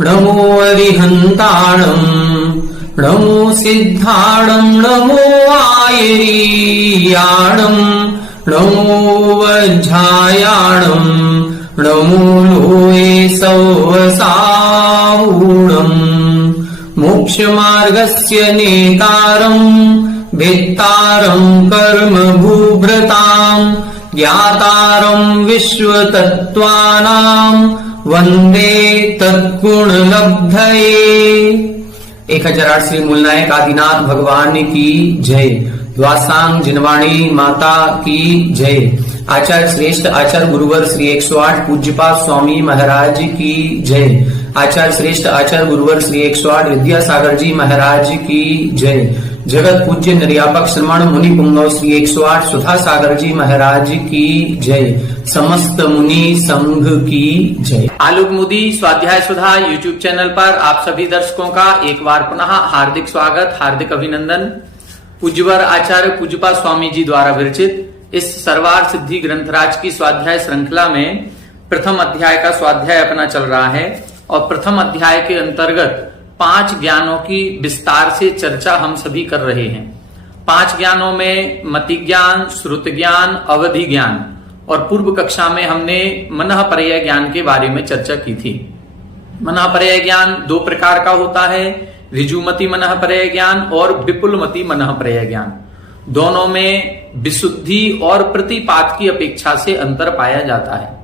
नमो अरिहन्ताणम् नमो सिद्धाणम् नमो आयरीयाणम् नमो वज्झायाणम् नमो लोये सौवसावूणम् मोक्षमार्गस्य नेतारम् भेत्तारम् कर्म भूभृताम् ज्ञातारम् विश्वतत्त्वानाम् वंदे तत्गुणलब्धये। 1008 श्री मूलनायक आदिनाथ भगवान की जय। द्वासांग जिनवाणी माता की जय। आचार्य श्रेष्ठ आचार्य गुरुवर श्री 108 पूज्यपाद स्वामी महाराज की जय। आचार्य श्रेष्ठ आचार्य गुरुवर श्री 108 विद्यासागर जी महाराज की जय। जगत पूज्य निर्यापक श्रमण मुनि पुंगव श्री 108 सुधा सागर जी महाराज की जय। समस्त मुनि संघ की जय। आलोक मोदी स्वाध्याय सुधा यूट्यूब चैनल पर आप सभी दर्शकों का एक बार पुनः हार्दिक स्वागत, हार्दिक अभिनंदन। पूज्यवर आचार्य पूज्यपाद स्वामी जी द्वारा विरचित इस सर्वार सिद्धि ग्रंथराज की स्वाध्याय श्रृंखला में प्रथम अध्याय का स्वाध्याय अपना चल रहा है और प्रथम अध्याय के अंतर्गत 5 ज्ञानों की विस्तार से चर्चा हम सभी कर रहे हैं। 5 ज्ञानों में मति ज्ञान, श्रुत ज्ञान, अवधि ज्ञान और पूर्व कक्षा में हमने मनःपर्यय ज्ञान के बारे में चर्चा की थी। मनःपर्यय ज्ञान 2 प्रकार का होता है, ऋजुमति मनःपर्यय ज्ञान और विपुलमति मनःपर्यय ज्ञान। दोनों में विशुद्धि और प्रतिपात की अपेक्षा से अंतर पाया जाता है।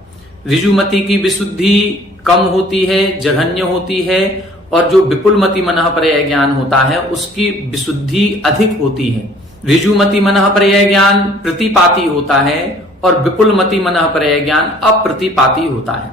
ऋजुमति की विशुद्धि कम होती है, जघन्य होती है और जो विपुलमति मनःपर्यय ज्ञान होता है उसकी विशुद्धि अधिक होती है। ऋजुमति मनःपर्यय ज्ञान प्रतिपाती होता है और विपुलमति मनःपर्यय ज्ञान अप्रतिपाती होता है।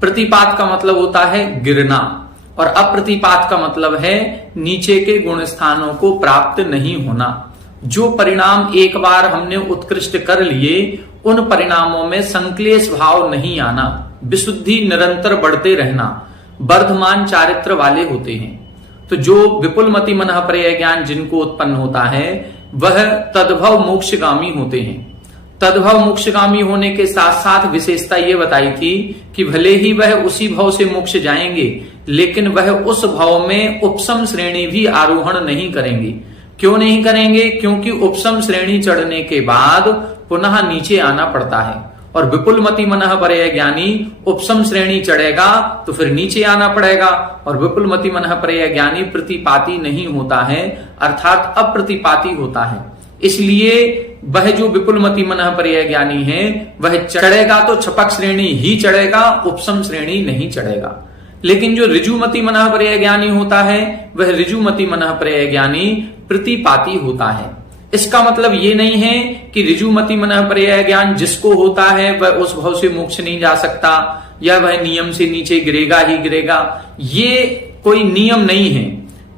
प्रतिपात का मतलब होता है गिरना और अप्रतिपात का मतलब है नीचे के गुण स्थानों को प्राप्त नहीं होना। जो परिणाम एक बार हमने उत्कृष्ट कर लिए उन परिणामों में संक्लेश भाव नहीं आना, विशुद्धि निरंतर बढ़ते रहना, वर्धमान चारित्र वाले होते हैं। तो जो विपुलमति मनःपर्यय ज्ञान जिनको उत्पन्न होता है वह तद्भव मोक्षगामी होते हैं। तद्भव मोक्षगामी होने के साथ साथ विशेषता ये बताई थी कि भले ही वह उसी भव से मोक्ष जाएंगे लेकिन वह उस भव में उपसम श्रेणी भी आरोहण नहीं करेंगे। क्यों नहीं करेंगे? क्योंकि उपसम श्रेणी चढ़ने के बाद पुनः नीचे आना पड़ता है और विपुलमति मनःपर्यय ज्ञानी उपसम श्रेणी चढ़ेगा तो फिर नीचे आना पड़ेगा और विपुलमति मनःपर्यय ज्ञानी प्रतिपाती नहीं होता है अर्थात अप्रतिपाती होता है। इसलिए वह जो विपुलमति मनःपर्यय ज्ञानी है वह चढ़ेगा तो छपक श्रेणी ही चढ़ेगा, उपसम श्रेणी नहीं चढ़ेगा। लेकिन जो ऋजुमति मनःपर्यय ज्ञानी होता है वह ऋजुमति मनःपर्यय ज्ञानी प्रतिपाती होता है। इसका मतलब ये नहीं है कि ऋजुमति मनःपर्यय ज्ञान जिसको होता है वह उस भव से मोक्ष नहीं जा सकता या वह नियम से नीचे गिरेगा ही गिरेगा, ये कोई नियम नहीं है।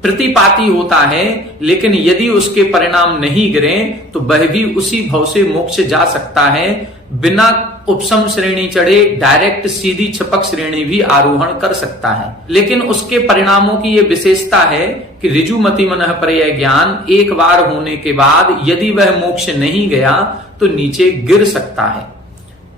प्रतिपाती होता है लेकिन यदि उसके परिणाम नहीं गिरे तो वह भी उसी भव से मोक्ष जा सकता है, बिना उपसम श्रेणी चढ़े डायरेक्ट सीधी छपक श्रेणी भी आरोहण कर सकता है। लेकिन उसके परिणामों की यह विशेषता है कि ऋजुमति मनःपर्यय ज्ञान एक बार होने के बाद यदि वह मोक्ष नहीं गया तो नीचे गिर सकता है।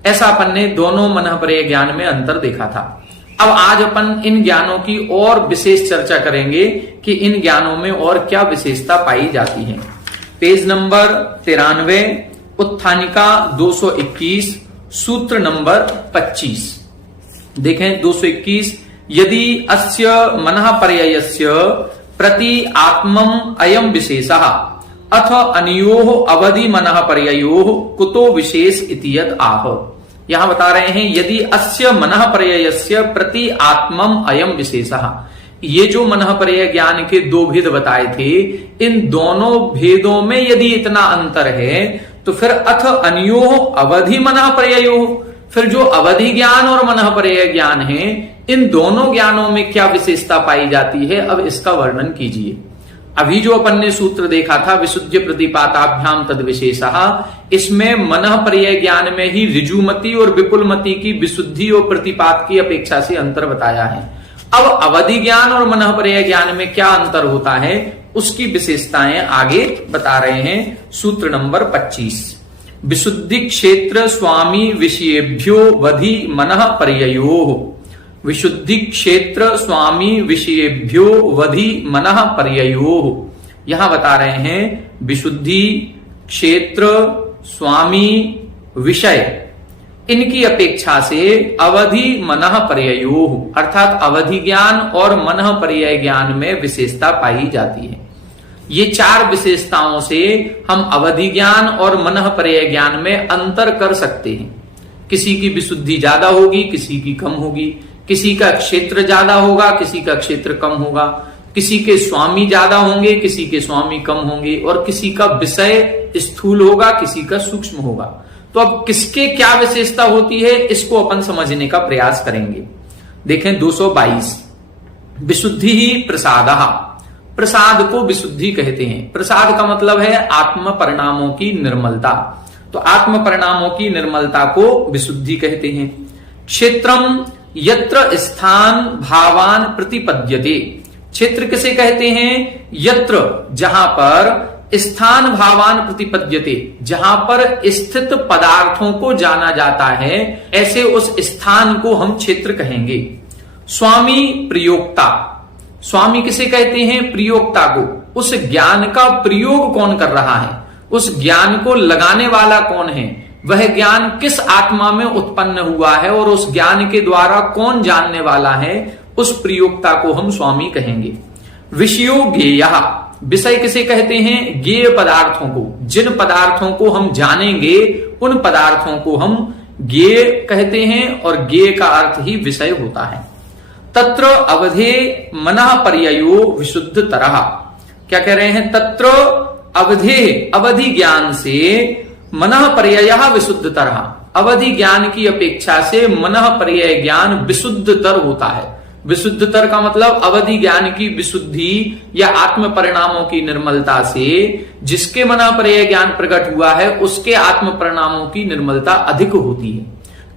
ऐसा अपन ने दोनों मनःपर्यय ज्ञान में अंतर देखा था। अब आज अपन इन ज्ञानों की और विशेष चर्चा करेंगे कि इन ज्ञानों में और क्या विशेषता पाई जाती है। पेज नंबर 93, उत्थानिका 221, सूत्र नंबर 25 देखें। 221, यदि अस्य मनःपर्ययस्य प्रति आत्मम अयम विशेषः अथ अन्योः अवधि मनःपर्ययोः कुतो विशेष इति यत् आह। यहां बता रहे हैं यदि अस्य मनःपर्ययस्य प्रति आत्मम अयम विशेषः, ये जो मनःपर्यय ज्ञान के 2 भेद बताए थे इन दोनों भेदों में यदि इतना अंतर है तो फिर अथ अन्योः अवधि मनःपर्ययोः, फिर जो अवधि ज्ञान और मनःपर्यय ज्ञान है इन दोनों ज्ञानों में क्या विशेषता पाई जाती है, अब इसका वर्णन कीजिए। अभी जो अपन ने सूत्र देखा था विशुद्ध प्रतिपाताभ्याम तद विशेषः, इसमें मनःपर्यय ज्ञान में ही ऋजुमति और विपुलमति की विशुद्धि और प्रतिपात की अपेक्षा से अंतर बताया है। अब अवधि ज्ञान और मनःपर्यय ज्ञान में क्या अंतर होता है उसकी विशेषताएं आगे बता रहे हैं। सूत्र नंबर 25, विशुद्धि क्षेत्र स्वामी विषयेभ्यो वधि मनःपर्ययोः विशुद्धि क्षेत्र स्वामी विषयेभ्यो वधि मनः पर्ययोः। यहां बता रहे हैं विशुद्धि, क्षेत्र, स्वामी, विषय, इनकी अपेक्षा से अवधि मनः पर्ययोः अर्थात अवधि ज्ञान और मनः पर्यय ज्ञान में विशेषता पाई जाती है। ये चार विशेषताओं से हम अवधि ज्ञान और मनः पर्यय ज्ञान में अंतर कर सकते हैं। किसी की विशुद्धि ज्यादा होगी, किसी की कम होगी, किसी का क्षेत्र ज्यादा होगा, किसी का क्षेत्र कम होगा, किसी के स्वामी ज्यादा होंगे, किसी के स्वामी कम होंगे, और किसी का विषय स्थूल होगा, किसी का सूक्ष्म होगा। तो अब किसके क्या विशेषता होती है, इसको अपन समझने का प्रयास करेंगे। देखें 222, विशुद्धि ही प्रसादः। प्रसाद को विशुद्धि कहते हैं। प्रसाद का मतलब है आत्म परिणामों की निर्मलता, तो आत्म परिणामों की निर्मलता को विशुद्धि कहते हैं। क्षेत्रम यत्र स्थान भावान प्रतिपद्यते। क्षेत्र किसे कहते हैं? यत्र, जहां पर स्थान भावान प्रतिपद्यते, जहां पर स्थित पदार्थों को जाना जाता है, ऐसे उस स्थान को हम क्षेत्र कहेंगे। स्वामी प्रयोक्ता। स्वामी किसे कहते हैं? प्रयोक्ता को। उस ज्ञान का प्रयोग कौन कर रहा है, उस ज्ञान को लगाने वाला कौन है, वह ज्ञान किस आत्मा में उत्पन्न हुआ है और उस ज्ञान के द्वारा कौन जानने वाला है, उस प्रयोक्ता को हम स्वामी कहेंगे। विषयो ज्ञेयः। विषय किसे कहते हैं? ज्ञेय पदार्थों को। जिन पदार्थों को हम जानेंगे उन पदार्थों को हम ज्ञेय कहते हैं, और ज्ञेय का अर्थ ही विषय होता है। तत्र अवधे मनः पर्ययो विशुद्ध तरह। क्या कह रहे हैं? तत्र अवधे, अवधि ज्ञान से मनः पर्ययः विशुद्ध तरह। अवधि ज्ञान की अपेक्षा से मनः पर्यय ज्ञान विशुद्धतर होता है। विशुद्धतर का मतलब अवधि ज्ञान की विशुद्धि या आत्म परिणामों की निर्मलता से जिसके मनः पर्यय ज्ञान प्रकट हुआ है उसके आत्म परिणामों की निर्मलता अधिक होती है।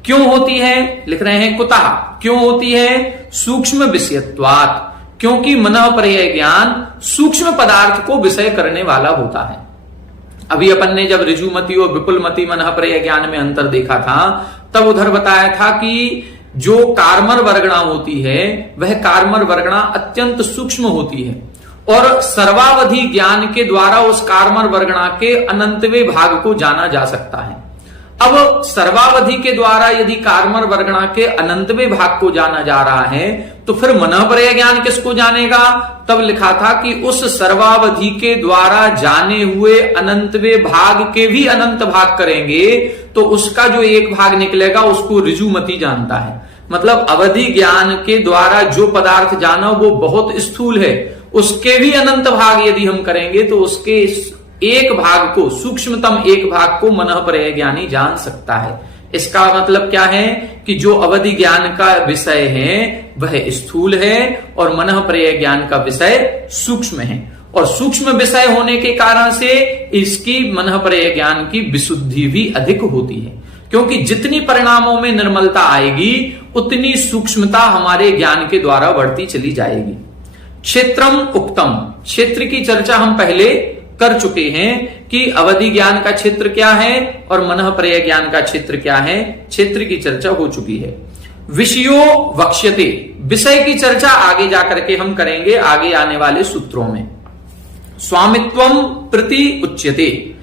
क्यों होती है? लिख रहे हैं कुतः। क्यों होती है? सूक्ष्म विषयत्वात्। क्योंकि मनः पर्यय ज्ञान सूक्ष्म पदार्थ को विषय करने वाला होता है। अभी अपन ने जब ऋजुमति और विपुलमति मनः पर्यय ज्ञान में अंतर देखा था, तब उधर बताया था कि जो कार्मर वर्गणा होती है वह कार्मर वर्गणा अत्यंत सूक्ष्म होती है, और सर्वावधि ज्ञान के द्वारा उस कार्मर वर्गणा के अनंतवें भाग को जाना जा सकता है। अब सर्वावधि के द्वारा यदि कार्मर वर्गणा के अनंतवें भाग को जाना जा रहा है, तो फिर मनः पर्यय ज्ञान किसको जानेगा? तब लिखा था कि उस सर्वावधि के द्वारा जाने हुए अनंतवें भाग के भी अनंत भाग करेंगे, तो उसका जो एक भाग निकलेगा उसको ऋजुमति जानता है। मतलब अवधि ज्ञान के द्वारा जो पदार्थ जाना वो बहुत स्थूल है, उसके भी अनंत भाग यदि हम करेंगे तो उसके एक भाग को, सूक्ष्मतम एक भाग को मनः पर्यय ज्ञानी जान सकता है। इसका मतलब क्या है कि जो अवधि ज्ञान का विषय है वह स्थूल है और मनः पर्यय ज्ञान का विषय सूक्ष्म है, और सूक्ष्म विषय होने के कारण से इसकी मनः पर्यय ज्ञान की विशुद्धि भी अधिक होती है। क्योंकि जितनी परिणामों में निर्मलता आएगी उतनी सूक्ष्मता हमारे ज्ञान के द्वारा बढ़ती चली जाएगी। क्षेत्रम उक्तम। क्षेत्र की चर्चा हम पहले कर चुके हैं कि अवधि ज्ञान का क्षेत्र क्या है और मनः पर्यय ज्ञान का क्षेत्र क्या है। क्षेत्र की चर्चा हो चुकी है। विषयो वक्ष्यते। विषय की चर्चा आगे जाकर के हम करेंगे आगे आने वाले सूत्रों में। स्वामित्वम प्रति उच्यते।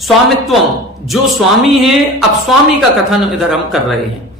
स्वामित्वम, जो स्वामी है, अब स्वामी का कथन इधर हम कर रहे हैं।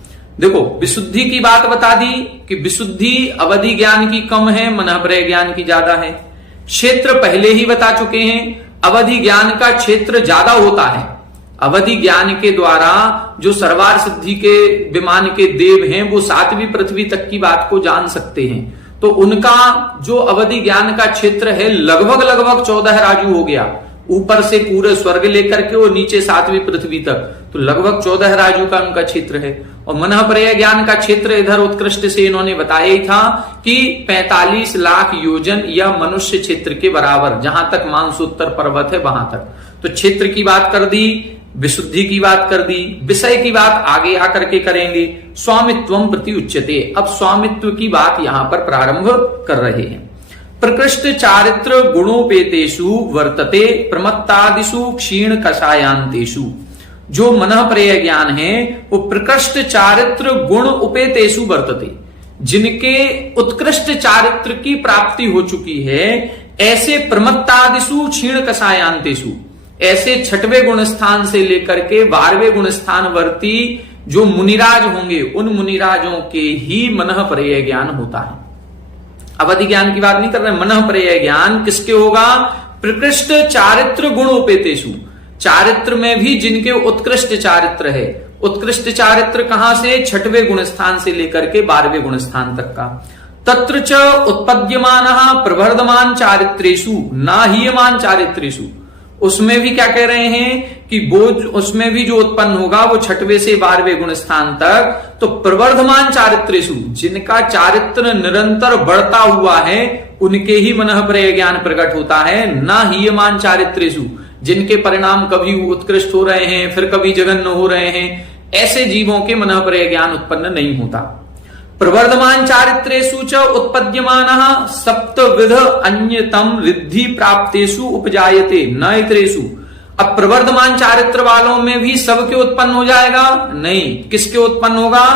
देखो, विशुद्धि की बात बता दी कि विशुद्धि अवधि ज्ञान की कम है, मनः पर्यय ज्ञान की ज्यादा है। क्षेत्र पहले ही बता चुके हैं, अवधि ज्ञान का क्षेत्र ज्यादा होता है। अवधि ज्ञान के द्वारा जो सर्वार सिद्धि के विमान के देव हैं वो 7वीं पृथ्वी तक की बात को जान सकते हैं, तो उनका जो अवधि ज्ञान का क्षेत्र है लगभग 14 राजू हो गया। ऊपर से पूरे स्वर्ग लेकर के और नीचे 7वीं पृथ्वी तक, तो लगभग 14 राजू का उनका क्षेत्र है। और मनः पर्यय ज्ञान का क्षेत्र इधर उत्कृष्ट से इन्होंने बताया ही था कि 45 लाख योजन या मनुष्य क्षेत्र के बराबर, जहां तक मानसोत्तर पर्वत है वहां तक। तो क्षेत्र की बात कर दी, विशुद्धि की बात कर दी, विषय की बात आगे आकर के करेंगे। स्वामित्वम प्रति उच्यते। अब स्वामित्व की बात यहां पर प्रारंभ कर रहे हैं। प्रकृष्ट चारित्र गुणोपेतेषु वर्तते प्रमत्तादिषु क्षीण कषायांतेषु। जो मनः पर्यय ज्ञान है वो प्रकृष्ट चारित्र गुण उपेतेषु वर्तते। जिनके उत्कृष्ट चारित्र की प्राप्ति हो चुकी है, ऐसे प्रमत्तादिषु क्षीण कषायांतेषु, ऐसे 6वें गुण स्थान से लेकर के 12वें गुण स्थान वर्ती जो मुनिराज होंगे, उन मुनिराजों के ही मनः पर्यय ज्ञान होता है। अवधि ज्ञान की बात नहीं कर रहे, मनः पर्यय ज्ञान किसके होगा? प्रकृष्ट चारित्र गुणोपेतेषु, चारित्र में भी जिनके उत्कृष्ट चारित्र है। उत्कृष्ट चारित्र कहां से? 6वें गुण स्थान से लेकर के 12वें गुण स्थान तक का। तत्र च उत्पद्यमानः प्रवर्धमान चारित्रेषु न हीयमान चारित्रेषु, उसमें भी क्या कह रहे हैं कि वो उसमें भी जो उत्पन्न होगा वो 6वें से 12वें गुण स्थान तक, तो प्रवर्धमान चारित्रेषु, जिनका चारित्र निरंतर बढ़ता हुआ है, उनके ही मनः पर्यय ज्ञान प्रकट होता है। न हीयमान चारित्रेषु, जिनके परिणाम कभी उत्कृष्ट हो रहे हैं, फिर कभी जघन्य हो रहे हैं, ऐसे जीवों के मनः पर्यय ज्ञान उत्पन्न नहीं होता। प्रवर्धमान चारित्रेषु च उत्पद्यमानः सप्तविध अन्यतम रिद्धि प्राप्तेषु उपजायते न इतरेषु। अब प्रवर्धमान चारित्र वालों में भी सबके उत्पन्न हो जाएगा? नहीं। किसके उत्पन्न होगा?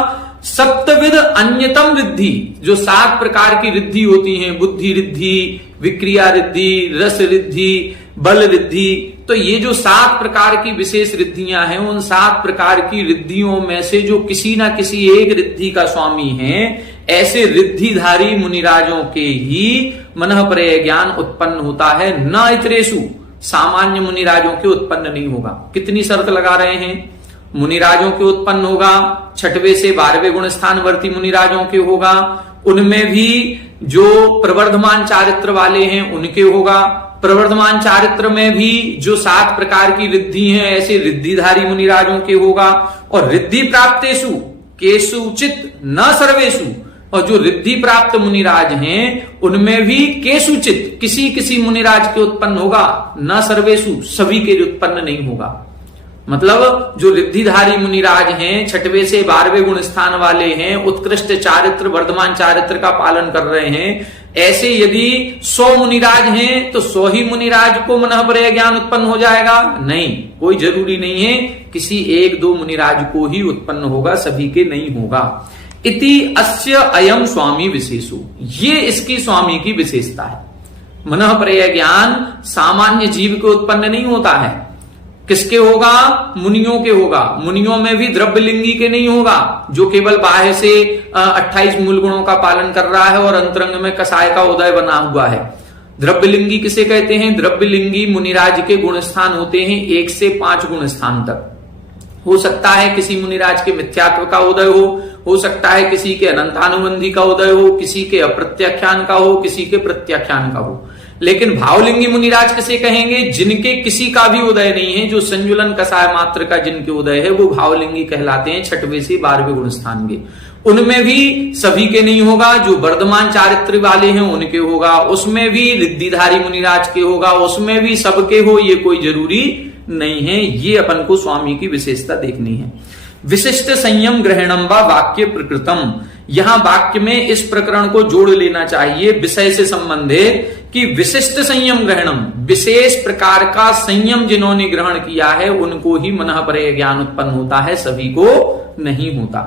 सप्तविध अन्यतम रिद्धि, जो 7 प्रकार की रिद्धि होती हैं, बुद्धि रिद्धि, विक्रिया रिद्धि, रस रिद्धि, बल रिद्धि। तो ये जो 7 प्रकार की विशेष रिद्धियां हैं, उन 7 प्रकार की रिद्धियों में से जो किसी ना किसी एक रिद्धि का स्वामी है, ऐसे रिद्धिधारी मुनिराजों के ही मनः पर्यय ज्ञान उत्पन्न होता है। न इतरेषु, सामान्य मुनिराजों के उत्पन्न नहीं होगा। कितनी शर्त लगा रहे हैं? मुनिराजों के उत्पन्न होगा, 6वें से 12वें गुण स्थानवर्ती मुनिराजों के होगा, उनमें भी जो प्रवर्धमान चारित्र वाले हैं उनके होगा। प्रवर्धमान चारित्र में भी जो 7 प्रकार की रिद्धि हैं, ऐसे रिद्धिधारी मुनिराजों के होगा। और रिद्धि प्राप्तेषु केषुचित न सर्वेषु, और जो रिद्धि प्राप्त मुनिराज हैं उनमें भी केषुचित, किसी किसी मुनिराज के उत्पन्न होगा, न सर्वेषु, सभी के उत्पन्न नहीं होगा। मतलब जो रिद्धिधारी मुनिराज हैं, 6वें से 12वें गुण स्थान वाले हैं, उत्कृष्ट चारित्र वर्धमान चारित्र का पालन कर रहे हैं, ऐसे यदि 100 मुनिराज हैं तो 100 ही मुनिराज को मनः पर्यय ज्ञान उत्पन्न हो जाएगा? नहीं, कोई जरूरी नहीं है, किसी 1-2 मुनिराज को ही उत्पन्न होगा, सभी के नहीं होगा। इति अस्य अयम स्वामी विशेषो, ये इसकी स्वामी की विशेषता है। मनः पर्यय ज्ञान सामान्य जीव को उत्पन्न नहीं होता है। किसके होगा? मुनियों के होगा। मुनियों में भी द्रव्यलिंगी के नहीं होगा, जो केवल बाह्य से 28 मूल गुणों का पालन कर रहा है और अंतरंग में कसाय का उदय बना हुआ है। द्रव्यलिंगी किसे कहते हैं? द्रव्यलिंगी मुनिराज के गुण स्थान होते हैं 1 से 5 गुण स्थान तक। हो सकता है किसी मुनिराज के मिथ्यात्व का उदय हो सकता है किसी के अनंतानुबंधी का उदय हो, किसी के अप्रत्याख्यान का हो, किसी के प्रत्याख्यान का हो। लेकिन भावलिंगी मुनिराज किसे कहेंगे? जिनके किसी का भी उदय नहीं है, जो संजुलन कसाय मात्र का जिनके उदय है, वो भावलिंगी कहलाते हैं 6वें से 12वें गुण स्थान के। उनमें भी सभी के नहीं होगा, जो वर्धमान चारित्र वाले हैं उनके होगा, उसमें भी रिद्धिधारी मुनिराज के होगा, उसमें भी सबके हो, ये कोई जरूरी नहीं है। ये अपन को स्वामी की विशेषता देखनी है। विशिष्ट संयम ग्रहणम व वाक्य प्रकृतम, यहां वाक्य में इस प्रकरण को जोड़ लेना चाहिए विषय से संबंधित, कि विशिष्ट संयम ग्रहणम, विशेष प्रकार का संयम जिन्होंने ग्रहण किया है उनको ही मनः पर्यय ज्ञान उत्पन्न होता है, सभी को नहीं होता।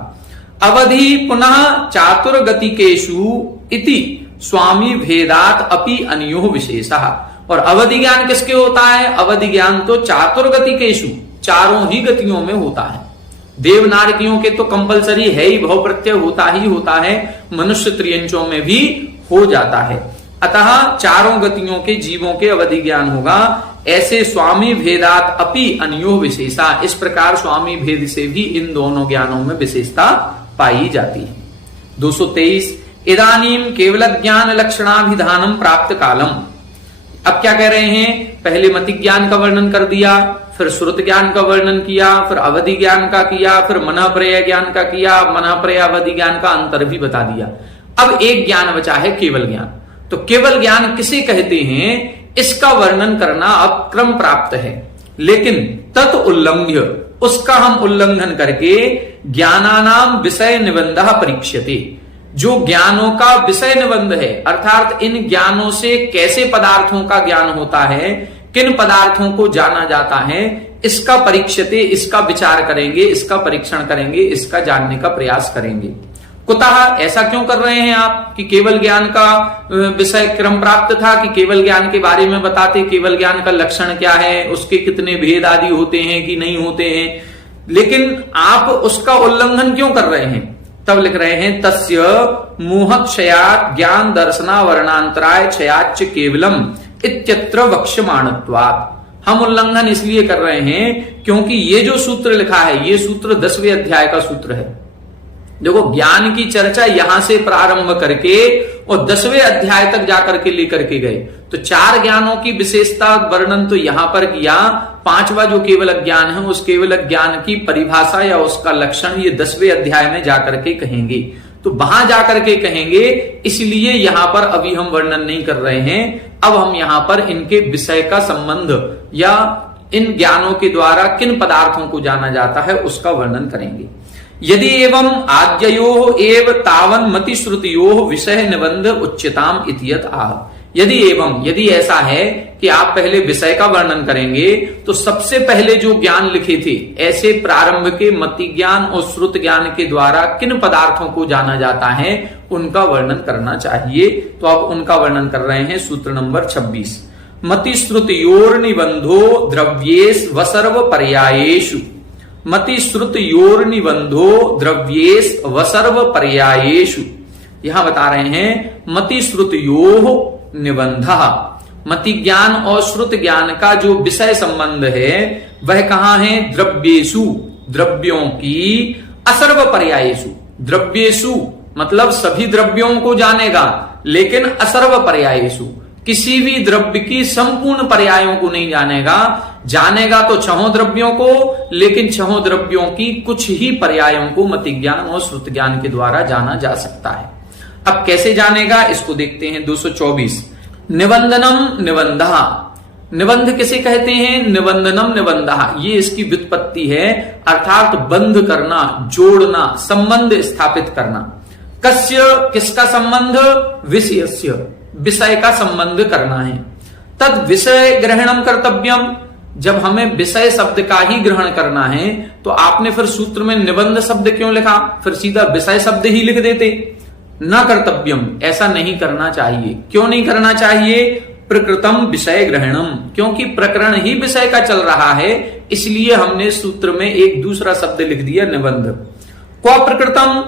अवधि पुनः चातुर्गतिकेषु इति स्वामी भेदात अपि अन्यो विशेषः। और अवधि ज्ञान किसके होता है? अवधि ज्ञान तो चातुर्गतिकेषु, चारों ही गतियों में होता है। देवनारकियों के तो कंपलसरी है ही, भव प्रत्यय होता ही होता है, मनुष्य त्रियंचों में भी हो जाता है। अतः चारों गतियों के जीवों के अवधि ज्ञान होगा। ऐसे स्वामी भेदात अपि अन्यो विशेषा, इस प्रकार स्वामी भेद से भी इन दोनों ज्ञानों में विशेषता पाई जाती है। 223 इदानीम केवल ज्ञान लक्षणाभिधानम प्राप्त कालम। अब क्या कह रहे हैं? पहले मति ज्ञान का वर्णन कर दिया, फिर श्रुत ज्ञान का वर्णन किया, फिर अवधि ज्ञान का किया, फिर मनः पर्यय ज्ञान का किया, मनः पर्यय अवधि ज्ञान का अंतर भी बता दिया। अब एक ज्ञान बचा है, केवल ज्ञान। तो केवल ज्ञान किसे कहते हैं, इसका वर्णन करना अब क्रम प्राप्त है, लेकिन तत् उल्लंघ्य, उसका हम उल्लंघन करके ज्ञानानाम विषय निबंधः परीक्ष्यते, जो ज्ञानों का विषय निबंध है, अर्थात इन ज्ञानों से कैसे पदार्थों का ज्ञान होता है, किन पदार्थों को जाना जाता है, इसका परीक्षते, इसका विचार करेंगे, इसका परीक्षण करेंगे, इसका जानने का प्रयास करेंगे। कुतः, ऐसा क्यों कर रहे हैं आप कि केवल ज्ञान का विषय क्रम प्राप्त था कि केवल ज्ञान के बारे में बताते, केवल ज्ञान का लक्षण क्या है, उसके कितने भेद आदि होते हैं कि नहीं होते हैं, लेकिन आप उसका उल्लंघन क्यों कर रहे हैं? तब लिख रहे हैं तस्य मोहक्षयात् ज्ञान दर्शना वर्णांतराय क्षयाच्च केवलम इत्यत्र वक्ष्यमाणत्वात्। हम उल्लंघन इसलिए कर रहे हैं क्योंकि ये जो सूत्र लिखा है, ये सूत्र 10वें अध्याय का सूत्र है। देखो, ज्ञान की चर्चा यहां से प्रारंभ करके और 10वें अध्याय तक जाकर के लेकर के गए, तो 4 ज्ञानों की विशेषता वर्णन तो यहां पर किया, 5वां जो केवल ज्ञान है उस केवल ज्ञान की परिभाषा या उसका लक्षण ये 10वें अध्याय में जाकर के कहेंगे, तो वहां जाकर के कहेंगे, इसलिए यहां पर अभी हम वर्णन नहीं कर रहे हैं। अब हम यहां पर इनके विषय का संबंध या इन ज्ञानों के द्वारा किन पदार्थों को जाना जाता है उसका वर्णन करेंगे। यदि एवं आद्ययो एव तावन मति श्रुतियो विषय निबंध उच्यताम इतियत आह। यदि ऐसा है कि आप पहले विषय का वर्णन करेंगे, तो सबसे पहले जो ज्ञान लिखे थे ऐसे प्रारंभ के मति ज्ञान और श्रुत ज्ञान के द्वारा किन पदार्थों को जाना जाता है उनका वर्णन करना चाहिए। तो अब उनका वर्णन कर रहे हैं सूत्र नंबर 26। मति श्रुतियोर निबंधो द्रव्येश वसर्व पर्यायेषु। मति श्रुतियोर निबंधो द्रव्येश वसर्व पर्यायेषु। यहां बता रहे हैं मति श्रुतियो निबंध, मति ज्ञान और श्रुत ज्ञान का जो विषय संबंध है वह कहां है? द्रव्येषु, द्रव्यों की, असर्व पर्यायेषु। द्रव्येषु मतलब सभी द्रव्यों को जानेगा, लेकिन असर्व पर्यायेषु किसी भी द्रव्य की संपूर्ण पर्यायों को नहीं जानेगा। जानेगा तो 6 द्रव्यों को, लेकिन 6 द्रव्यों की कुछ ही पर्यायों को मति ज्ञान और श्रुत ज्ञान के द्वारा जाना जा सकता है। अब कैसे जानेगा इसको देखते हैं। 224 निबंधनम निबंधा। निबंध किसे कहते हैं? निबंधनम निबंधा, ये इसकी व्युत्पत्ति है, अर्थात बंध करना, जोड़ना, संबंध स्थापित करना। कस्य, किसका संबंध? विषयस्य, विषय का संबंध करना है। तद विषय ग्रहणम कर्तव्यम, जब हमें विषय शब्द का ही ग्रहण करना है तो आपने फिर सूत्र में निबंध शब्द क्यों लिखा? फिर सीधा विषय शब्द ही लिख देते। न कर्तव्यम, ऐसा नहीं करना चाहिए। क्यों नहीं करना चाहिए? प्रकृतम विषय ग्रहणम, क्योंकि प्रकरण ही विषय का चल रहा है, इसलिए हमने सूत्र में एक दूसरा शब्द लिख दिया निबंध। क्व प्रकृतम,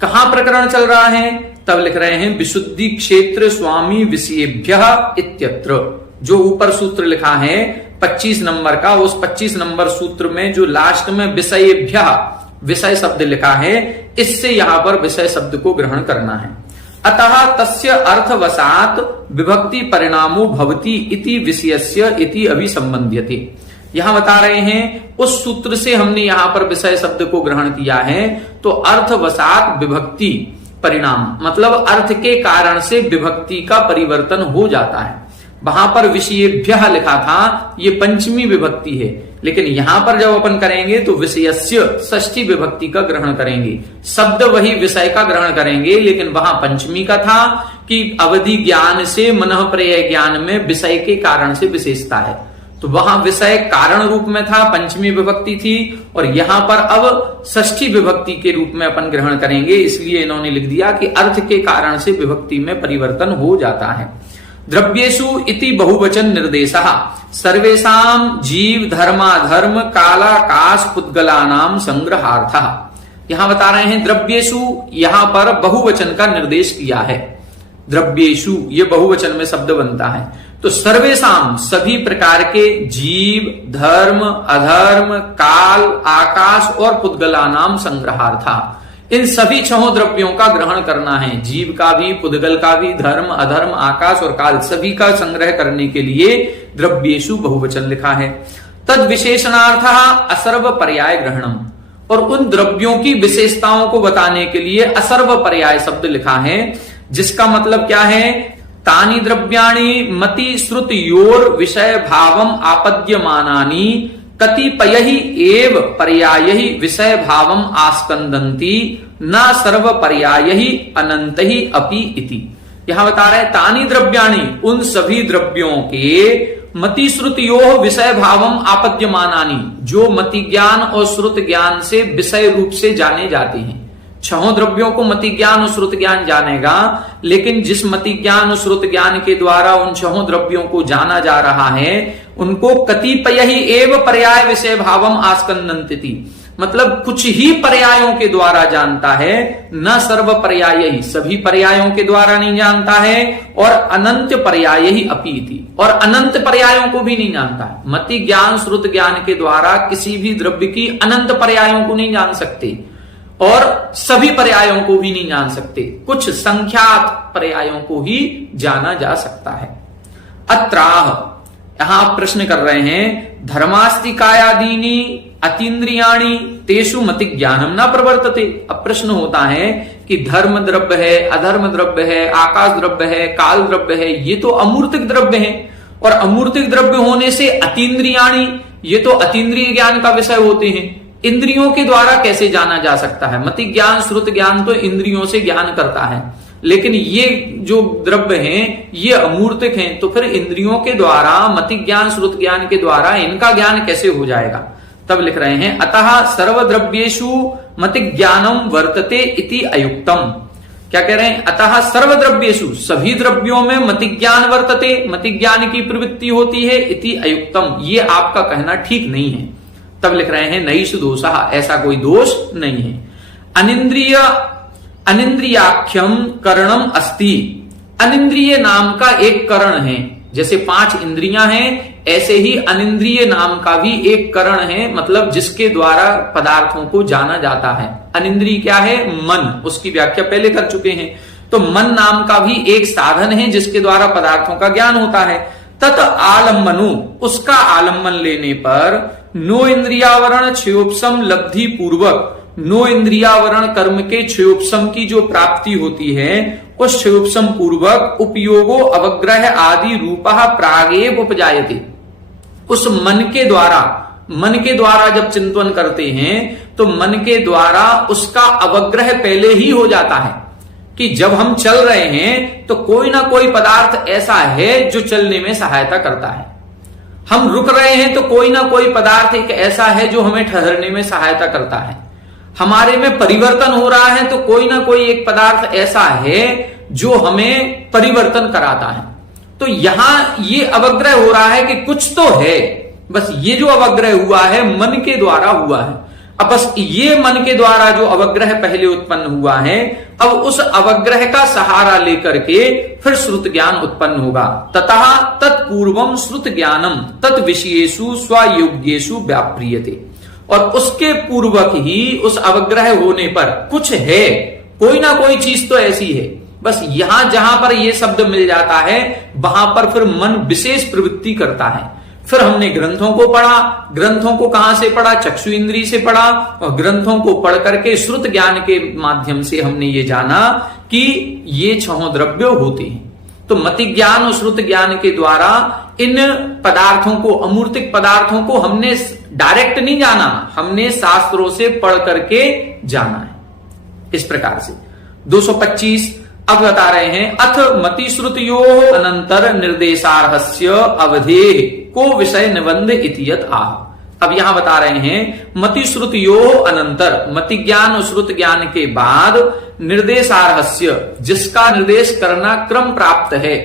कहां प्रकरण चल रहा है? तब लिख रहे हैं विशुद्धि क्षेत्र स्वामी विषयेभ्यः इत्यत्र। जो ऊपर सूत्र लिखा है 25 नंबर का, उस 25 नंबर सूत्र में जो लास्ट में विषयेभ्यः विषय शब्द लिखा है, इससे यहां पर विषय शब्द को ग्रहण करना है। अतः तस्य अर्थवशात विभक्ति परिणामो भवति इति विषयस्य इति अभिसंबध्यते। यहां बता रहे हैं उस सूत्र से हमने यहां पर विषय शब्द को ग्रहण किया है, तो अर्थवशात विभक्ति परिणाम मतलब अर्थ के कारण से विभक्ति का परिवर्तन हो जाता है। वहां पर विषयेभ्यः लिखा था, ये पंचमी विभक्ति है, लेकिन यहां पर जब अपन करेंगे तो विषयस्य षष्ठी विभक्ति का ग्रहण करेंगे। शब्द वही विषय का ग्रहण करेंगे, लेकिन वहां पंचमी का था कि अवधि ज्ञान से मनः प्रत्यय ज्ञान में विषय के कारण से विशेषता है, तो वहां विषय कारण रूप में था, पंचमी विभक्ति थी, और यहां पर अब षष्ठी विभक्ति के रूप में अपन ग्रहण करेंगे, इसलिए इन्होंने लिख दिया कि अर्थ के कारण से विभक्ति में परिवर्तन हो जाता है। द्रव्येषु इति बहुवचन निर्देशः सर्वेषां जीव धर्माधर्म कालाकाश पुद्गलानाम संग्रहार्थः। यहां बता रहे हैं द्रव्येषु, यहां पर बहुवचन का निर्देश किया है। द्रव्येषु ये बहुवचन में शब्द बनता है, तो सर्वेषां सभी प्रकार के जीव धर्म अधर्म काल आकाश और पुद्गलानाम संग्रहार्थः, इन सभी 6 द्रव्यों का ग्रहण करना है। जीव का भी, पुद्गल का भी, धर्म अधर्म आकाश और काल सभी का संग्रह करने के लिए द्रव्येषु बहुवचन लिखा है। तद विशेषणार्थः असर्व पर्याय ग्रहणम, और उन द्रव्यों की विशेषताओं को बताने के लिए असर्व पर्याय शब्द लिखा है, जिसका मतलब क्या है? तानि द्रव्याणि मति श्रुतियोर विषय भावम आपद्यमानानि कतिपयहि एव पर्यायहि विषय भावम आस्कंदन्ति न सर्व पर्यायहि अनंतहि अपि इति। यहां बता रहे तानि द्रव्याणि, उन सभी द्रव्यों के मति श्रुतियोः विषय भावम आपद्यमानानि, जो मति ज्ञान और श्रुत ज्ञान से विषय रूप से जाने जाते हैं। छहों द्रव्यों को मति ज्ञान और श्रुत ज्ञान जानेगा, लेकिन जिस मति ज्ञान और श्रुत ज्ञान के द्वारा उन छहों द्रव्यों को जाना जा रहा है उनको कतिपय ही एव पर्याय विषय भावम आस्कंदन्ति, मतलब कुछ ही पर्यायों के द्वारा जानता है, न सर्व पर्याय ही, सभी पर्यायों के द्वारा नहीं जानता है, और अनंत पर्याय ही अपीति, और अनंत पर्यायों को भी नहीं जानता है। मति ज्ञान श्रुत ज्ञान के द्वारा किसी भी द्रव्य की अनंत पर्यायों को नहीं जान सकते और सभी पर्यायों को भी नहीं जान सकते, कुछ संख्यात पर्यायों को ही जाना जा सकता है। अत्राह, यहां आप प्रश्न कर रहे हैं, धर्मास्तिकायादीनी अतीन्द्रियाणी तेषु मति ज्ञानम न प्रवर्तते। अब प्रश्न होता है कि धर्म द्रव्य है, अधर्म द्रव्य है, आकाश द्रव्य है, काल द्रव्य है, ये तो अमूर्तिक द्रव्य है, और अमूर्तिक द्रव्य होने से अतीन्द्रियाणी, ये तो अतीन्द्रिय ज्ञान का विषय होते हैं, इंद्रियों के द्वारा कैसे जाना जा सकता है? मति ज्ञान श्रुत ज्ञान तो इंद्रियों से ज्ञान करता है, लेकिन ये जो द्रव्य हैं ये अमूर्तिक हैं, तो फिर इंद्रियों के द्वारा मति ज्ञान श्रुत ज्ञान के द्वारा इनका ज्ञान कैसे हो जाएगा? तब लिख रहे हैं, अतः सर्वद्रव्येषु मति ज्ञानम वर्तते इति अयुक्तम। क्या कह रहे हैं? अतः सर्वद्रव्येषु, सभी द्रव्यों में मति ज्ञान वर्तते, मति ज्ञान की प्रवृत्ति होती है, इति अयुक्तम, ये आपका कहना ठीक नहीं है। तब लिख रहे हैं, नैषु दोषः, ऐसा कोई दोष नहीं है। अनिंद्रियाख्यम करणम अस्ति, अनिंद्रिय नाम का एक करण है, जैसे 5 इंद्रियां हैं ऐसे ही अनिंद्रिय नाम का भी एक करण है, मतलब जिसके द्वारा पदार्थों को जाना जाता है। अनिंद्रिय क्या है? मन, उसकी व्याख्या पहले कर चुके हैं। तो मन नाम का भी एक साधन है जिसके द्वारा पदार्थों का ज्ञान होता है। तत् आलम्बनु, उसका आलम्बन लेने पर नो इंद्रियावरण क्षयोपम लब्धि पूर्वक, नो इंद्रियावरण कर्म के क्षयोपम की जो प्राप्ति होती है उस क्षयोपम पूर्वक उपयोगो अवग्रह आदि रूपः प्रागेव उपजायते, उस मन के द्वारा जब चिंतन करते हैं तो मन के द्वारा उसका अवग्रह पहले ही हो जाता है कि जब हम चल रहे हैं तो कोई ना कोई पदार्थ ऐसा है जो चलने में सहायता करता है, हम रुक रहे हैं तो कोई ना कोई पदार्थ एक ऐसा है जो हमें ठहरने में सहायता करता है, हमारे में परिवर्तन हो रहा है तो कोई ना कोई एक पदार्थ ऐसा है जो हमें परिवर्तन कराता है। तो यहां ये अवग्रह हो रहा है कि कुछ तो है, बस ये जो अवग्रह हुआ है मन के द्वारा हुआ है। अब बस ये मन के द्वारा जो अवग्रह पहले उत्पन्न हुआ है, अब उस अवग्रह का सहारा लेकर के फिर श्रुत ज्ञान उत्पन्न होगा। ततः तत्पूर्वम श्रुत ज्ञानम तत् विषयेषु स्वयोग्येषु व्याप्रियते, और उसके पूर्वक ही उस अवग्रह होने पर कुछ है, कोई ना कोई चीज तो ऐसी है, बस यहां जहां पर यह शब्द मिल जाता है वहां पर फिर मन विशेष प्रवृत्ति करता है। फिर हमने ग्रंथों को पढ़ा, ग्रंथों को कहां से पढ़ा? चक्षु इंद्री से पढ़ा, और ग्रंथों को पढ़ करके श्रुत ज्ञान के माध्यम से हमने ये जाना कि ये 6 द्रव्य होते हैं। तो मति ज्ञान और श्रुत ज्ञान के द्वारा इन पदार्थों को, अमूर्तिक पदार्थों को हमने डायरेक्ट नहीं जाना, हमने शास्त्रों से पढ़ करके जाना है। इस प्रकार से 225 अब बता रहे हैं, अथ मति श्रुतियो अनंतर निर्देशार्हस्य अवधेः को विषय निबंध इतियत आह। अब यहां बता रहे हैं, मति श्रुतियो अनंतर, मति ज्ञान और श्रुत ज्ञान के बाद निर्देशार्हस्य, जिसका निर्देश करना क्रम प्राप्त है,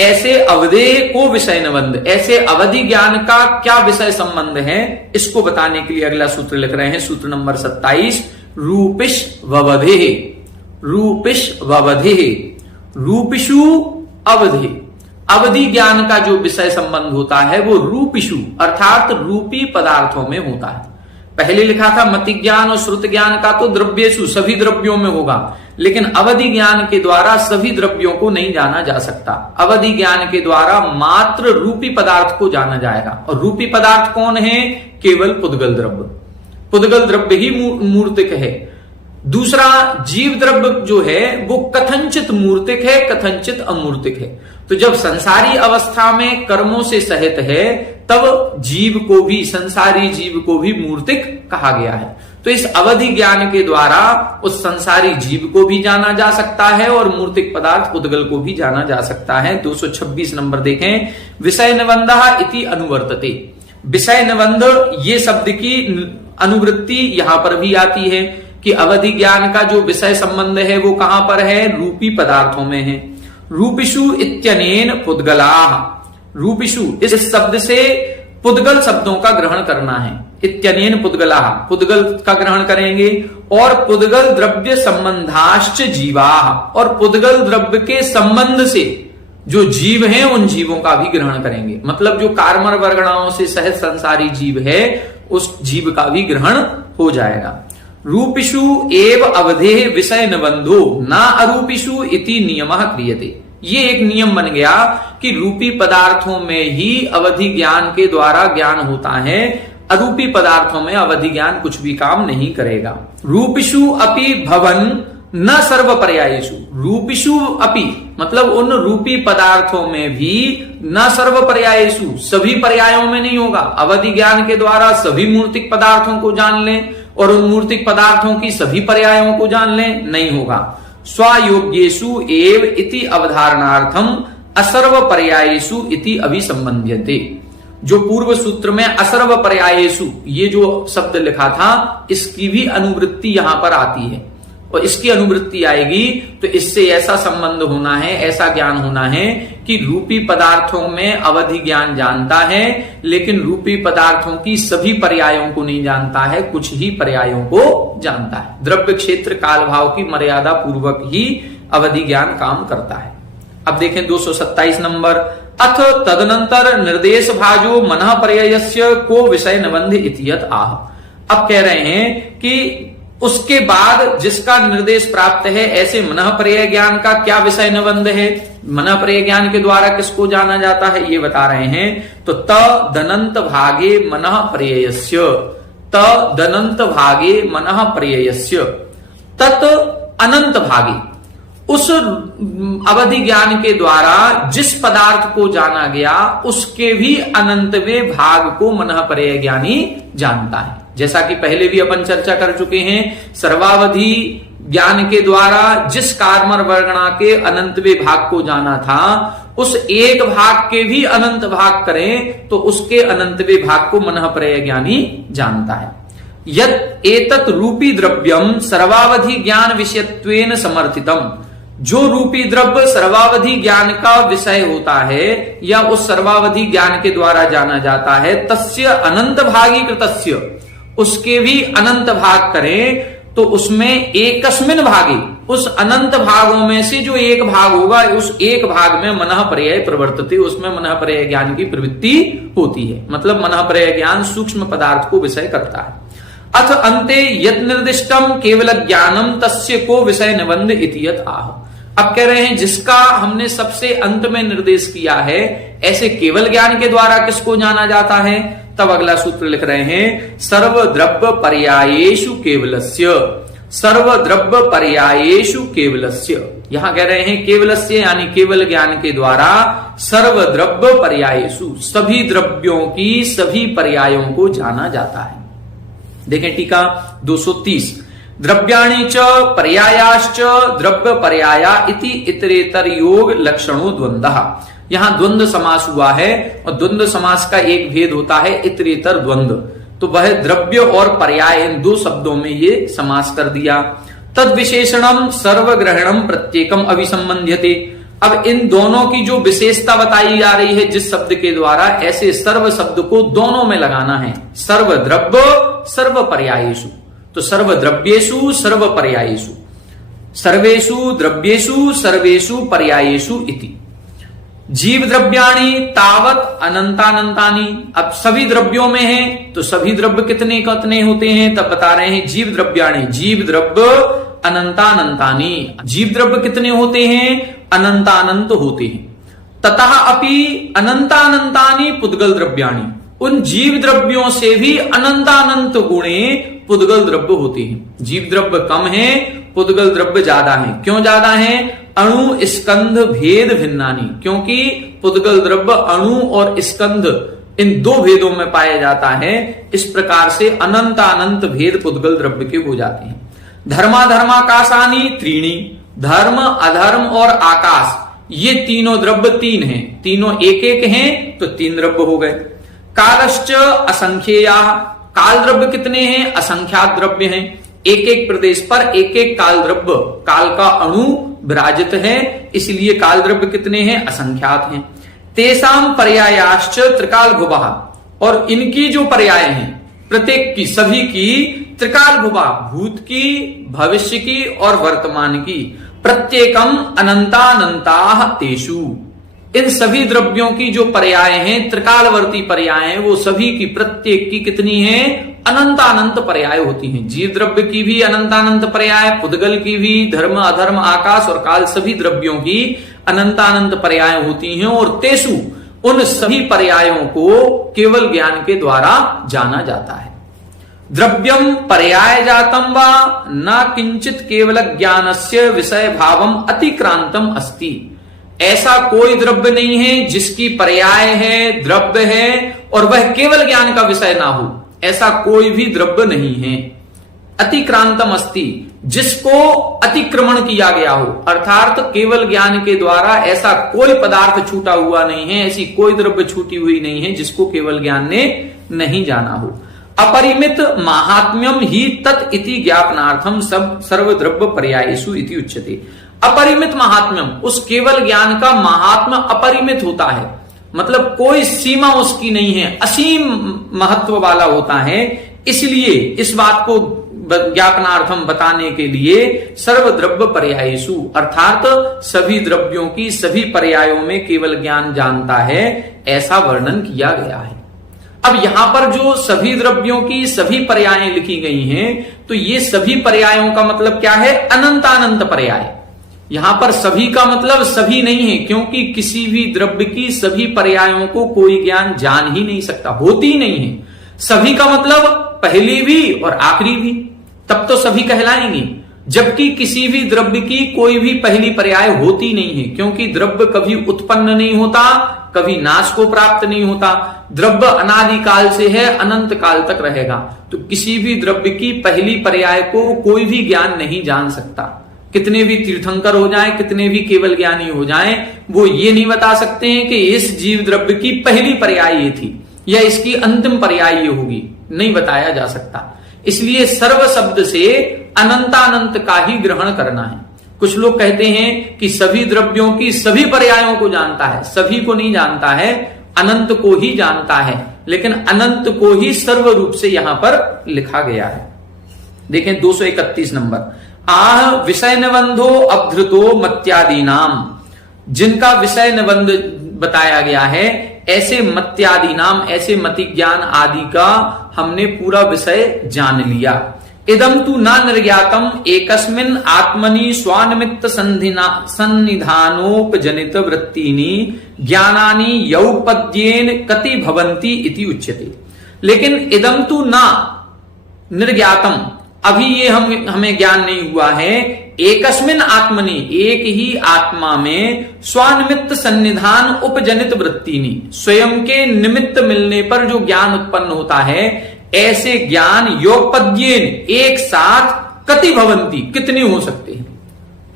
ऐसे अवधेय को विषय निबंध, ऐसे अवधि ज्ञान का क्या विषय संबंध है, इसको बताने के लिए अगला सूत्र लिख रहे हैं, सूत्र नंबर 27, रूपिश ववधेः, रूपिश ववधेः, रूपिषु अवधि, अवधि ज्ञान का जो विषय संबंध होता है वो रूपिषु अर्थात रूपी पदार्थों में होता है। पहले लिखा था मति ज्ञान और श्रुत ज्ञान का तो द्रव्येषु, सभी द्रव्यों में होगा, लेकिन अवधि ज्ञान के द्वारा सभी द्रव्यों को नहीं जाना जा सकता। अवधि ज्ञान के द्वारा मात्र रूपी पदार्थ को जाना जाएगा, और रूपी पदार्थ कौन है? केवल पुद्गल द्रव्य, पुद्गल द्रव्य ही मूर्तिक है। दूसरा जीव द्रव्य जो है वो कथंचित मूर्तिक है, कथंचित अमूर्तिक है। तो जब संसारी अवस्था में कर्मों से सहित है तब जीव को भी, संसारी जीव को भी मूर्तिक कहा गया है। तो इस अवधि ज्ञान के द्वारा उस संसारी जीव को भी जाना जा सकता है और मूर्तिक पदार्थ पुद्गल को भी जाना जा सकता है। 226 नंबर देखें, विषय निबंधः इति अनुवर्तते। विषय निबंध ये शब्द की अनुवृत्ति यहां पर भी आती है। कि अवधि ज्ञान का जो विषय संबंध है वो कहां पर है, रूपी पदार्थों में है। रूपिषु इत्यनेन पुद्गलाः, रूपिषु इस शब्द से पुद्गल शब्दों का ग्रहण करना है। इत्यनेन पुद्गलाः, पुद्गल का ग्रहण करेंगे। और पुद्गल द्रव्य संबंधाश्च जीवाः, और पुद्गल द्रव्य के संबंध से जो जीव हैं उन जीवों का भी ग्रहण करेंगे। मतलब जो कार्मर वर्गणाओं से सहज संसारी जीव है उस जीव का भी ग्रहण हो जाएगा। रूपिषु एव अवधे विषय निबंधो न अरूपिषु इति नियमः क्रियते। ये एक नियम बन गया कि रूपी पदार्थों में ही अवधि ज्ञान के द्वारा ज्ञान होता है, अरूपी पदार्थों में अवधि ज्ञान कुछ भी काम नहीं करेगा। रूपिषु अपि भवन न सर्व पर्यायेषु, रूपिषु अपि मतलब उन रूपी पदार्थों में भी न सर्व पर्यायेषु, सभी पर्यायों में नहीं होगा। अवधि ज्ञान के द्वारा सभी मूर्तिक पदार्थों को जान लें और उन मूर्तिक पदार्थों की सभी पर्यायों को जान लें, नहीं होगा। स्वयोग्येषु एव इति अवधारणार्थम असर्व पर्यायेषु इति अभिसंबध्यते। जो पूर्व सूत्र में असर्व पर्यायेषु ये जो शब्द लिखा था इसकी भी अनुवृत्ति यहां पर आती है, और इसकी अनुवृत्ति आएगी तो इससे ऐसा संबंध होना है, ऐसा ज्ञान होना है कि रूपी पदार्थों में अवधि ज्ञान जानता है लेकिन रूपी पदार्थों की सभी पर्यायों को नहीं जानता है, कुछ ही पर्यायों को जानता है। द्रव्य क्षेत्र काल भाव की मर्यादा पूर्वक ही अवधि ज्ञान काम करता है। अब देखें 227 नंबर, अथ तदनंतर निर्देश भाजो मनः पर्ययस्य को विषय निबंध इत्यत आह। अब कह रहे हैं कि उसके बाद जिसका निर्देश प्राप्त है ऐसे मनः पर्यय ज्ञान का क्या विषय निबंध है, मनः पर्यय ज्ञान के द्वारा किसको जाना जाता है ये बता रहे हैं। तो तदनंत भागे मनः पर्ययस्य, तदनंत भागे मनः पर्ययस्य, तत् अनंत भागे, उस अवधि ज्ञान के द्वारा जिस पदार्थ को जाना गया उसके भी अनंतवें भाग को मनः पर्यय ज्ञानी जानता है। जैसा कि पहले भी अपन चर्चा कर चुके हैं, सर्वावधि ज्ञान के द्वारा जिस कार्मर वर्गणा के अनंतवें भाग को जाना था उस एक भाग के भी अनंत भाग करें तो उसके अनंतवें भाग को मनः पर्यय ज्ञानी जानता है। यत् एतत् रूपी द्रव्यम सर्वावधि ज्ञान विषयत्वेन समर्थितम, जो रूपी द्रव्य सर्वावधि ज्ञान का विषय होता है या उस सर्वावधि ज्ञान के द्वारा जाना जाता है, तस्य अनंत भागी कृतस्य, उसके भी अनंत भाग करें तो उसमें एकस्मिन भागे, उस अनंत भागों में से जो एक भाग होगा उस एक भाग में मनः पर्यय प्रवर्तते, उसमें मनः पर्यय ज्ञान की प्रवृत्ति होती है। मतलब मनः पर्यय ज्ञान सूक्ष्म पदार्थ को विषय करता है। अथ अन्ते यत् निर्दिष्टम केवल ज्ञानम तस्य को विषय निबंध इतियत आह। अब कह रहे हैं जिसका हमने सबसे अंत में निर्देश किया है ऐसे केवल ज्ञान के द्वारा किसको जाना जाता है। तब अगला सूत्र लिख रहे हैं, सर्वद्रव्य पर्यायेषु केवलस्य, सर्वद्रव्य पर्यायेषु केवलस्य। यहां कह रहे हैं केवलस्य यानी केवल ज्ञान के द्वारा सर्वद्रव्य पर्यायेषु, सभी द्रव्यों की सभी पर्यायों को जाना जाता है। देखें टीका 230, द्रव्याणि च पर्यायाश्च द्रव्य पर्याया इति इतरेतर योग लक्षणो द्वंद्वः। यहां द्वंद्व समास हुआ है और द्वंद्व समास का एक भेद होता है इतरेतर द्वंद्व, तो वह द्रव्य और पर्याय इन दो शब्दों में ये समास कर दिया। तद विशेषणम सर्वग्रहणम प्रत्येकम अभिसंबध्यते। अब इन दोनों की जो विशेषता बताई जा रही है जिस शब्द के द्वारा, ऐसे सर्व शब्द को दोनों में लगाना है, सर्व द्रव्य सर्व पर्यायेषु। तो सर्व द्रव्येषु सर्व पर्यायेषु, सर्वेषु द्रव्येषु सर्वेषु पर्यायेषु इति। जीव द्रव्याणि तावत अनंतानंतानि। अब सभी द्रव्यों में है तो सभी द्रव्य कितने कितने होते हैं, तब बता रहे हैं जीव द्रव्याणि, जीव द्रव्य अनंतानंतानि। जीव द्रव्य कितने होते हैं, अनंतानंत होते हैं। ततः अपि अनंतानंतानि पुद्गल द्रव्याणि, उन जीव द्रव्यों से भी अनंतानंत गुणे पुद्गल द्रव्य होते हैं। जीव द्रव्य कम है, पुद्गल द्रव्य ज्यादा है। क्यों ज्यादा है, अणु स्कंध भेद भिन्नानि, क्योंकि पुद्गल द्रव्य अणु और स्कंध इन दो भेदों में पाया जाता है। इस प्रकार से अनंतानंत भेद पुद्गल द्रव्य के हो जाते हैं। धर्माधर्माकाशानि त्रीणी, धर्म अधर्म और आकाश ये तीनों द्रव्य तीन हैं, तीनों एक एक हैं तो तीन द्रव्य हो गए। कालश्च असंख्येया, काल द्रव्य कितने हैं, असंख्यात द्रव्य हैं। एक एक प्रदेश पर एक एक काल द्रव्य, काल का अणु विराजित है, इसलिए काल द्रव्य कितने हैं? असंख्यात हैं। तेसाम पर्यायाश्च त्रिकाल भुवः, और इनकी जो पर्याय हैं प्रत्येक की, सभी की, त्रिकाल भुवः, भूत की, भविष्य की और वर्तमान की, प्रत्येकम अनंतानंताः तेषु, इन सभी द्रव्यों की जो पर्याय हैं, त्रिकालवर्ती पर्याय हैं, वो सभी की प्रत्येक की कितनी है? अनंतानंत पर्याय होती हैं। जीव द्रव्य की भी अनंतानंत पर्याय, पुद्गल की भी, धर्म अधर्म आकाश और काल सभी द्रव्यों की अनंतानंत पर्याय होती हैं। और तेषु, उन सभी पर्यायों को केवल ज्ञान के द्वारा जाना जाता है। द्रव्यम पर्याय जातम वा न किंचित केवल ज्ञानस्य विषय भावम अतिक्रांतम अस्ति, ऐसा कोई द्रव्य नहीं है जिसकी पर्याय है, द्रव्य है और वह केवल ज्ञान का विषय ना हो, ऐसा कोई भी द्रव्य नहीं है। अतिक्रांतम अस्ति, जिसको अतिक्रमण किया गया हो, अर्थात केवल ज्ञान के द्वारा ऐसा कोई पदार्थ छूटा हुआ नहीं है, ऐसी कोई द्रव्य छूटी हुई नहीं है जिसको केवल ज्ञान ने नहीं जाना हो। अपरिमित माहात्म्यम ही तत् इति ज्ञापनार्थम सब सर्वद्रव्य पर्यायेषु इति उच्यते। अपरिमित महात्म्यम, उस केवल ज्ञान का महात्म्य अपरिमित होता है, मतलब कोई सीमा उसकी नहीं है, असीम महत्व वाला होता है। इसलिए इस बात को ज्ञापनार्थम बताने के लिए सर्वद्रव्य पर्यायेषु, अर्थात सभी द्रव्यों की सभी पर्यायों में केवल ज्ञान जानता है, ऐसा वर्णन किया गया है। अब यहां पर जो सभी द्रव्यों की सभी पर्यायें लिखी गई हैं, तो ये सभी पर्यायों का मतलब क्या है? अनंतानंत पर्याय। यहां पर सभी का मतलब सभी नहीं है, क्योंकि किसी भी द्रव्य की सभी पर्यायों को कोई ज्ञान जान ही नहीं सकता, होती ही नहीं है। सभी का मतलब पहली भी और आखिरी भी, तब तो सभी कहलाएंगे। जबकि किसी भी द्रव्य की कोई भी पहली पर्याय होती नहीं है, क्योंकि द्रव्य कभी उत्पन्न नहीं होता, कभी नाश को प्राप्त नहीं होता। द्रव्य अनादि काल से है, अनंत काल तक रहेगा। तो किसी भी द्रव्य की पहली पर्याय को कोई भी ज्ञान नहीं जान सकता। कितने भी तीर्थंकर हो जाएं, कितने भी केवल ज्ञानी हो जाएं, वो ये नहीं बता सकते हैं कि इस जीव द्रव्य की पहली पर्याय ये थी या इसकी अंतिम पर्याय ये होगी, नहीं बताया जा सकता। इसलिए सर्व शब्द से अनंतानंत का ही ग्रहण करना है। कुछ लोग कहते हैं कि सभी द्रव्यों की सभी पर्यायों को जानता है, सभी को नहीं जानता है, अनंत को ही जानता है, लेकिन अनंत को ही सर्व रूप से यहां पर लिखा गया है। देखें 231 नंबर, आह विषय निबंधो अभृतो मत्यादि नाम, जिनका विषय निबंध बताया गया है, ऐसे मत्यादि नाम, ऐसे मति ज्ञान आदि का हमने पूरा विषय जान लिया। इदम तु न निर्ज्ञातम एकस्मिन् आत्मनि स्वानिमित्त सन्निधानोपजनित वृत्तीनि ज्ञानानि यौपद्येन कति भवन्ति इति उच्यते। लेकिन इदम तु न निर्ज्ञातम, अभी ये हमें ज्ञान नहीं हुआ है। एकस्मिन आत्मनि, एक ही आत्मा में, स्वानिमित्त सन्निधान उपजनित वृत्तिनी, स्वयं के निमित्त मिलने पर जो ज्ञान उत्पन्न होता है, ऐसे ज्ञान योगपद्येन, एक साथ, कति भवंती, कितनी हो सकते हैं।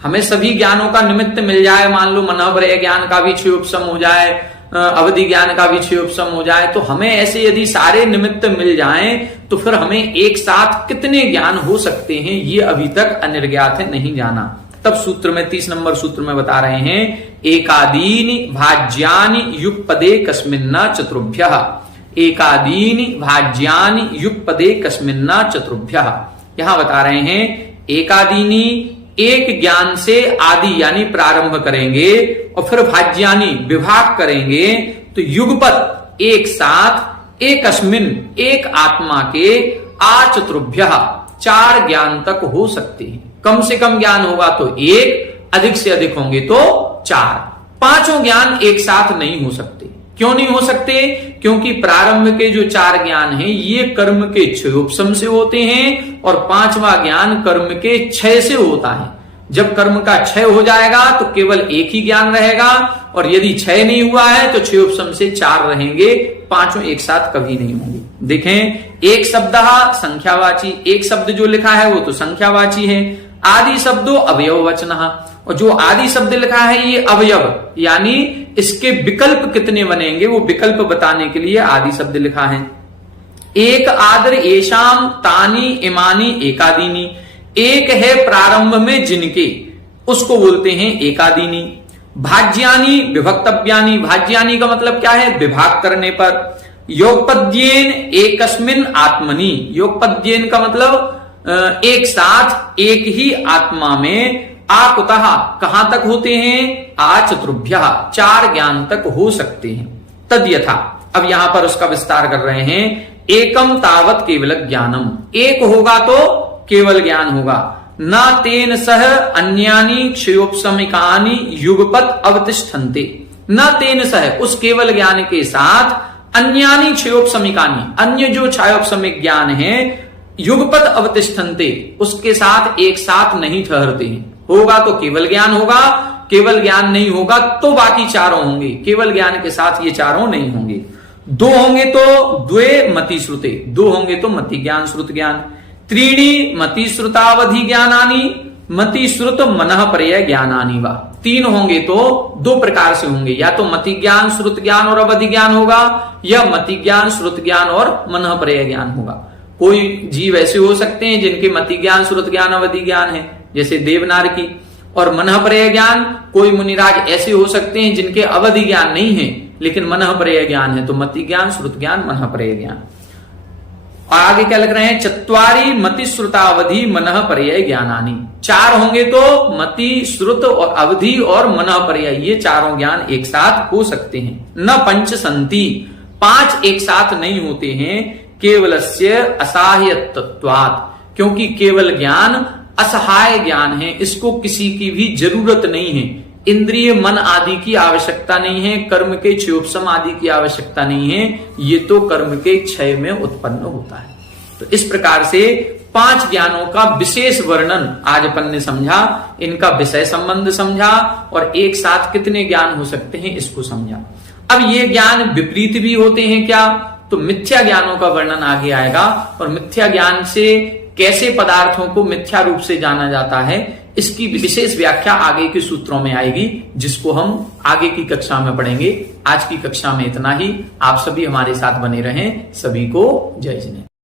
हमें सभी ज्ञानों का निमित्त मिल जाए, मान लो मनोवरय ज्ञान का भी क्षयोपशम हो जाए, अवधि ज्ञान का भी क्षयोपशम हो जाए, तो हमें ऐसे यदि सारे निमित्त मिल जाएं, तो फिर हमें एक साथ कितने ज्ञान हो सकते हैं, ये अभी तक अनिर्ज्ञात है, नहीं जाना। तब सूत्र में 30 नंबर सूत्र में बता रहे हैं, एकादीनि भाज्यानि युगपदे कस्मिन्ना चतुर्भ्यः, एकादीनि भाज्यानि युगपदे कस्मिन्ना चतुर्भ्यः। यहां बता रहे हैं एकादीनि, एक ज्ञान से आदि यानी प्रारंभ करेंगे, और फिर भाज्यानि विभाग करेंगे, तो युगपत एक साथ, एकस्मिन एक आत्मा के, आचतुर्भ्यः चार ज्ञान तक हो सकते हैं। कम से कम ज्ञान होगा तो एक, अधिक से अधिक होंगे तो चार। पांचों ज्ञान एक साथ नहीं हो सकते। क्यों नहीं हो सकते? क्योंकि प्रारंभ के जो चार ज्ञान हैं, ये कर्म के क्षयोपशम से होते हैं, और पांचवा ज्ञान कर्म के क्षय से होता है। जब कर्म का क्षय हो जाएगा तो केवल एक ही ज्ञान रहेगा, और यदि क्षय नहीं हुआ है तो क्षयोपशम से चार रहेंगे, पांचों एक साथ कभी नहीं होंगे। देखें, एक शब्द संख्यावाची, एक शब्द जो लिखा है वो तो संख्यावाची है। आदि शब्दों अवयव वचन, और जो आदि शब्द लिखा है ये अवयव, यानी इसके विकल्प कितने बनेंगे, वो विकल्प बताने के लिए आदि शब्द लिखा है। एक आदर येषाम तानी इमानी एकादीनी, एक है प्रारंभ में जिनके, उसको बोलते हैं एकादीनी। भाज्यानी विभक्तव्यानी, भाज्यानी का मतलब क्या है? विभाग करने पर। योगपद्येन एकस्मिन आत्मनि, योगपद्येन का मतलब एक साथ एक ही आत्मा में। आकुतः कहां तक होते हैं? आचतुर्भ्य, 4 ज्ञान तक हो सकते हैं। तद यथा, अब यहां पर उसका विस्तार कर रहे हैं। एकम तावत केवल ज्ञानम, एक होगा तो केवल ज्ञान होगा। न तेन सह अन्यानि क्षयोपशमिकानि युगपत अवतिष्ठन्ते, न तेन सह उस केवल ज्ञान के साथ अन्यानि क्षयोपशमिकानि, अन्य जो क्षयोपशमिक ज्ञान है, युगपत अवतिष्ठन्ते उसके साथ एक साथ नहीं ठहरते हैं। होगा तो केवल ज्ञान होगा, केवल ज्ञान नहीं होगा तो बाकी चारों होंगे, केवल ज्ञान के साथ ये चारों नहीं होंगे। 2 होंगे तो द्वे मति श्रुते, 2 होंगे तो मति ज्ञान श्रुत ज्ञान। 3 मति श्रुतावधि ज्ञानानि, मति श्रुत मनः पर्यय ज्ञानानि वा। 3 होंगे तो 2 प्रकार से होंगे, या तो मति ज्ञान श्रुत ज्ञान और अवधि ज्ञान होगा, या मति ज्ञान श्रुत ज्ञान और मनः पर्यय ज्ञान होगा। कोई जीव ऐसे हो सकते हैं जिनके मति ज्ञान श्रुत ज्ञान अवधि ज्ञान है, जैसे देवनार की। और मनः पर्यय ज्ञान, कोई मुनिराज ऐसे हो सकते हैं जिनके अवधि ज्ञान नहीं है लेकिन मनः पर्यय ज्ञान है, तो मति ज्ञान श्रुत ज्ञान मनः पर्यय ज्ञान। आगे क्या लग रहे हैं? 4 मति श्रुतावधि मनः पर्यय ज्ञानानि, 4 होंगे तो मति श्रुत और अवधि और मनः पर्यय, ये चारों ज्ञान एक साथ हो सकते हैं। न पंच संति, 5 एक साथ नहीं होते हैं। केवलस्य असहायत्वात्, क्योंकि केवल ज्ञान असहाय ज्ञान है, इसको किसी की भी जरूरत नहीं है। इंद्रिय मन आदि की आवश्यकता नहीं है, कर्म के क्षयोपशम आदि की आवश्यकता नहीं है, ये तो कर्म के क्षय में उत्पन्न होता है। तो इस प्रकार से 5 ज्ञानों का विशेष वर्णन आज अपन ने समझा, इनका विषय संबंध समझा और एक साथ कितने ज्ञान हो सकते हैं इसको समझा। अब ये ज्ञान विपरीत भी होते हैं क्या? तो मिथ्या ज्ञानों का वर्णन आगे आएगा, और मिथ्या ज्ञान से कैसे पदार्थों को मिथ्या रूप से जाना जाता है इसकी विशेष व्याख्या आगे के सूत्रों में आएगी, जिसको हम आगे की कक्षा में पढ़ेंगे। आज की कक्षा में इतना ही। आप सभी हमारे साथ बने रहें। सभी को जय जिनेन्द्र।